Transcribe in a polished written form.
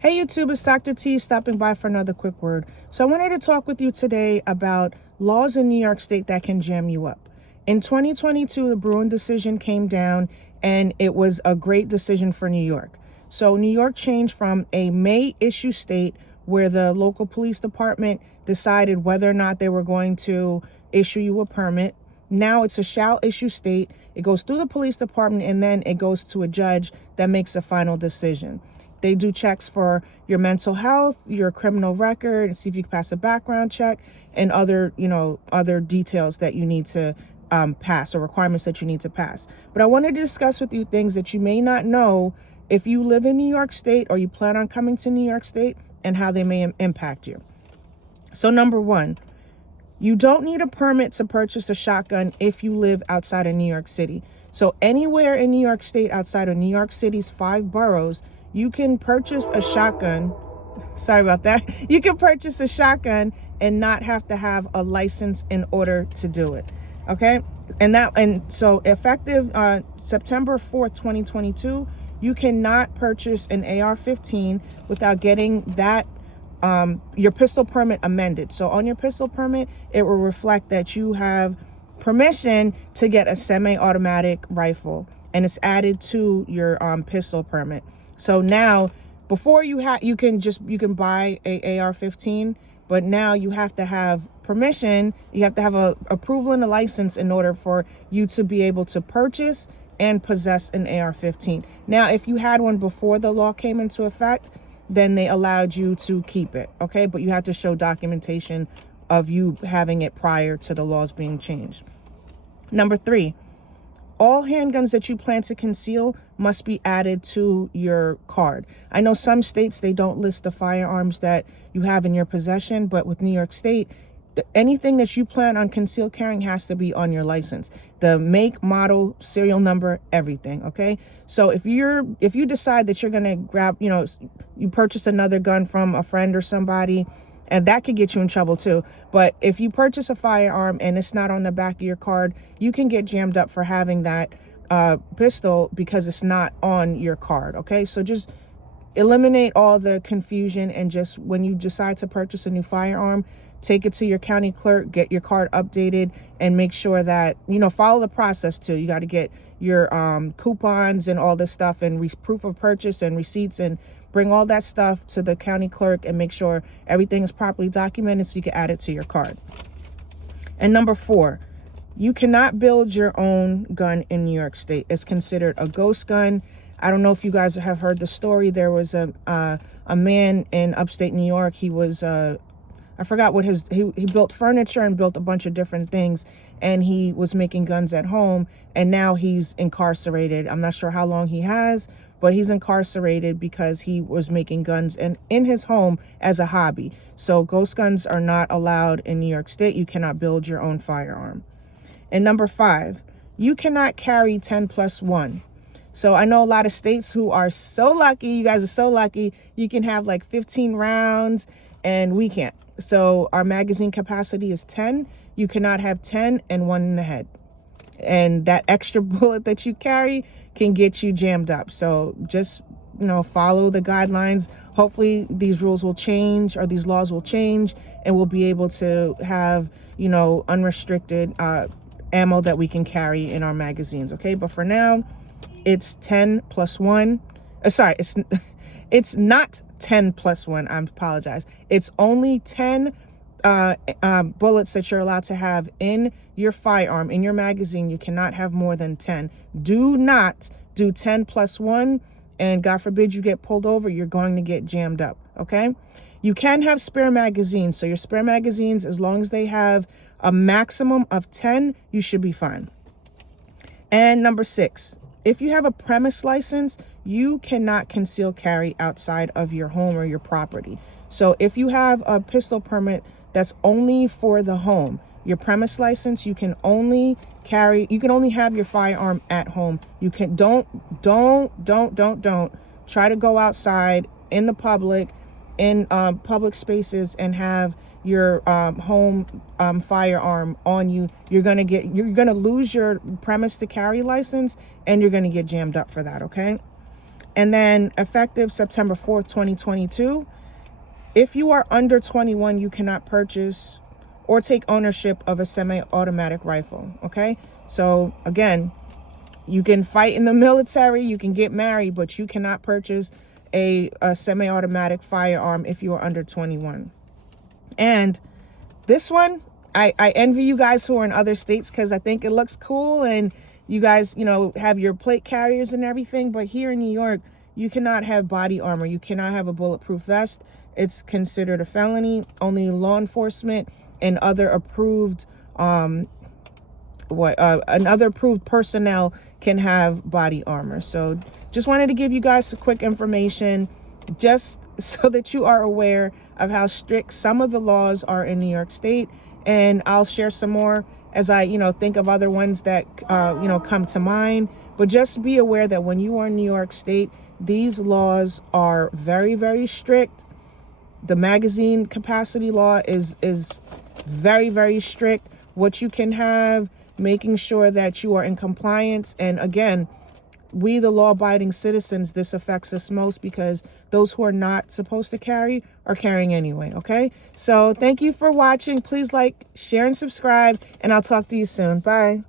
Hey YouTube, it's Dr. T stopping by for another quick word. So I wanted to talk with you today about laws in New York State that can jam you up. In 2022, the Bruin decision came down and it was a great decision for New York. So New York changed from a may issue state where the local police department decided whether or not they were going to issue you a permit. Now it's a shall issue state. It goes through the police department and then it goes to a judge that makes a final decision. They do checks for your mental health, your criminal record, see if you can pass a background check, and other details that you need to pass, or requirements that you need to pass. But I wanted to discuss with you things that you may not know if you live in New York State or you plan on coming to New York State, and how they may impact you. So number one, you don't need a permit to purchase a shotgun if you live outside of New York City. So anywhere in New York State outside of New York City's 5 boroughs, you can purchase a shotgun. Sorry about that. You can purchase a shotgun and not have to have a license in order to do it. Okay? And so effective September 4th, 2022, you cannot purchase an AR-15 without getting that your pistol permit amended. So on your pistol permit, it will reflect that you have permission to get a semi-automatic rifle, and it's added to your pistol permit. So now, before you can buy a AR-15, but now you have to have permission. You have to have a approval and a license in order for you to be able to purchase and possess an AR-15. Now, if you had one before the law came into effect, then they allowed you to keep it, okay? But you have to show documentation of you having it prior to the laws being changed. Number 3, all handguns that you plan to conceal must be added to your card. I know some states, they don't list the firearms that you have in your possession, but with New York State, anything that you plan on concealed carrying has to be on your license. The make, model, serial number, everything, okay? So if you decide that you're gonna grab, you purchase another gun from a friend or somebody, and that could get you in trouble too. But if you purchase a firearm and it's not on the back of your card, you can get jammed up for having that pistol because it's not on your card, okay? So just eliminate all the confusion, and just when you decide to purchase a new firearm, take it to your county clerk, get your card updated, and make sure that, follow the process too. You got to get your coupons and all this stuff, and proof of purchase and receipts, and bring all that stuff to the county clerk and make sure everything is properly documented so you can add it to your card. And number 4, you cannot build your own gun in New York State. It's considered a ghost gun. I don't know if you guys have heard the story. There was a man in upstate New York. He was I forgot what he built furniture and built a bunch of different things, and he was making guns at home, and now he's incarcerated. I'm not sure how long he has, but he's incarcerated because he was making guns in his home as a hobby. So ghost guns are not allowed in New York State. You cannot build your own firearm. And number 5, you cannot carry 10+1. So I know a lot of states who are so lucky, you guys are so lucky, you can have like 15 rounds, and we can't. So our magazine capacity is 10. You cannot have 10 and 1 in the head. And that extra bullet that you carry can get you jammed up. So just, follow the guidelines. Hopefully these rules will change, or these laws will change, and we'll be able to have, unrestricted ammo that we can carry in our magazines. Okay. But for now, it's 10+1. It's not 10+1. I apologize. It's only 10 bullets that you're allowed to have in your firearm, in your magazine. You cannot have more than 10. Do not do 10+1, and God forbid you get pulled over, you're going to get jammed up, okay? You can have spare magazines. So your spare magazines, as long as they have a maximum of 10, you should be fine. And number 6, if you have a premise license, you cannot conceal carry outside of your home or your property. So if you have a pistol permit that's only for the home, your premise license, you can only have your firearm at home. You can don't try to go outside in the public, in public spaces, and have your home firearm on you. You're gonna lose your premise to carry license, and you're gonna get jammed up for that, okay? And then effective September 4th, 2022, if you are under 21, you cannot purchase or take ownership of a semi-automatic rifle, okay? So again, you can fight in the military, you can get married, but you cannot purchase a semi-automatic firearm if you are under 21. And this one, I envy you guys who are in other states because I think it looks cool and you guys, you know, have your plate carriers and everything. But here in New York, you cannot have body armor. You cannot have a bulletproof vest. It's considered a felony. Only law enforcement and other approved another approved personnel can have body armor. So just wanted to give you guys some quick information just so that you are aware of how strict some of the laws are in New York State. And I'll share some more as I, think of other ones that, come to mind. But just be aware that when you are in New York State, these laws are very, very strict. The magazine capacity law is very, very strict. What you can have, making sure that you are in compliance. And again, we, the law-abiding citizens, this affects us most because those who are not supposed to carry are carrying anyway, okay? So thank you for watching. Please like, share, and subscribe, and I'll talk to you soon. Bye.